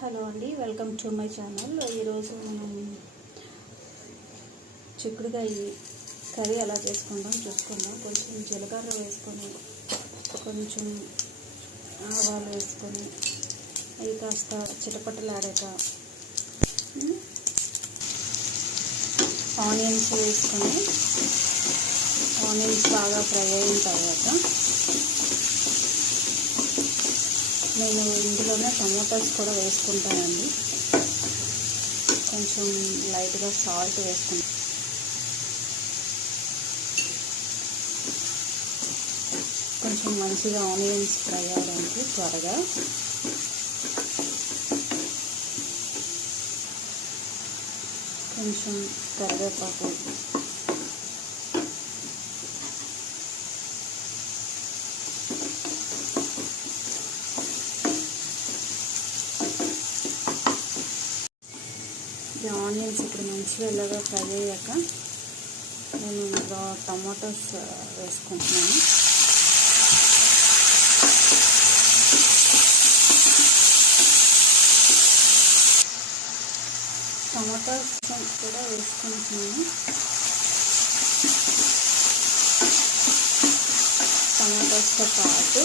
Hello అండి, welcome to my channel. ఈరోజు మనం చిక్కుడుకాయ కర్రీ ఎలా చూసుకుందాం. కొంచెం జీలకర్ర వేసుకొని, కొంచెం ఆవాలు వేసుకొని, అవి కాస్త చిటపటలాడాక ఆనియన్స్ వేసుకొని, ఆనియన్స్ బాగా ఫ్రై అయిన తర్వాత నేను ఇందులోనే టమోటాస్ కూడా వేసుకుంటానండి. కొంచెం లైట్గా సాల్ట్ వేసుకుంటాను. కొంచెం మంచిగా ఆనియన్స్ ఫ్రై అవ్వడానికి త్వరగా కొంచెం కరివేపాకు, ఆనియన్స్ ఇప్పుడు మంచిగా ఇలాగా ఫ్రై అయ్యాక నేను ఇందులో టమాటోస్ వేసుకుంటున్నాను. టమాటోస్ కూడా వేసుకుంటున్నాను. టమాటోస్తో పాటు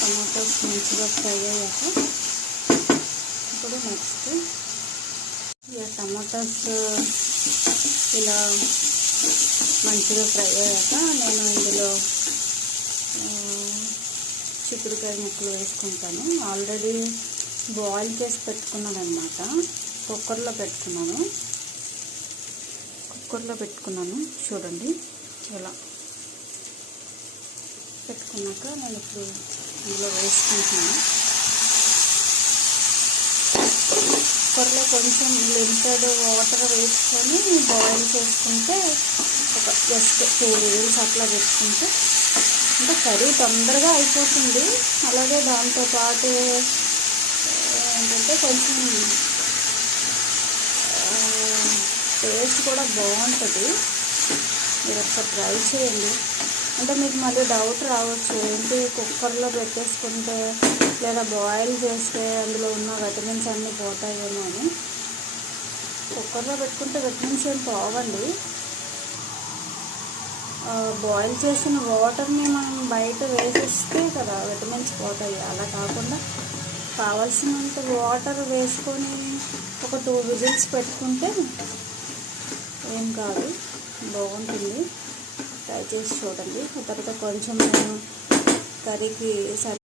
టమాటోస్ మంచిగా ఫ్రై అయ్యాక ఇప్పుడు నెక్స్ట్ టమాటాస్ ఇలా మంచిగా ఫ్రై అయ్యాక నేను ఇందులో చిక్కుడుకాయ ముక్కలు వేసుకుంటాను. ఆల్రెడీ బాయిల్ చేసి పెట్టుకున్నాను అనమాట. కుక్కర్లో పెట్టుకున్నాను చూడండి. ఇలా పెట్టుకున్నాక నేను ఇప్పుడు ఇందులో వేసుకుంటున్నాను. కుక్కర్లో కొంచెం లిమిటెడ్ వాటర్ వేసుకొని బాయిల్ చేసుకుంటే ఒక జస్ట్ 2 విజిల్స్ అట్లా పెట్టుకుంటే అంటే కర్రీ తొందరగా అయిపోతుంది. అలాగే దాంతోపాటు ఏంటంటే కొంచెం టేస్ట్ కూడా బాగుంటుంది. మీరు ఒకసారి ట్రై చేయండి. అంటే మీకు మళ్ళీ డౌట్ రావచ్చు, ఏంటి కుక్కర్లో పెట్టేసుకుంటే లేదా బాయిల్ చేస్తే అందులో ఉన్న విటమిన్స్ అన్నీ పోతాయేమో అని. కుక్కర్లో పెట్టుకుంటే విటమిన్స్ ఏం పోవండి. బాయిల్ చేసిన వాటర్ని మనం బయట వేసేస్తే కదా విటమిన్స్ పోతాయి. అలా కాకుండా కావాల్సినంత వాటర్ వేసుకొని ఒక 2 విజిల్స్ పెట్టుకుంటే ఏం కాదు, బాగుంటుంది. ట్రై చేసి చూడండి. తర్వాత కొంచెం నేను కర్రీకి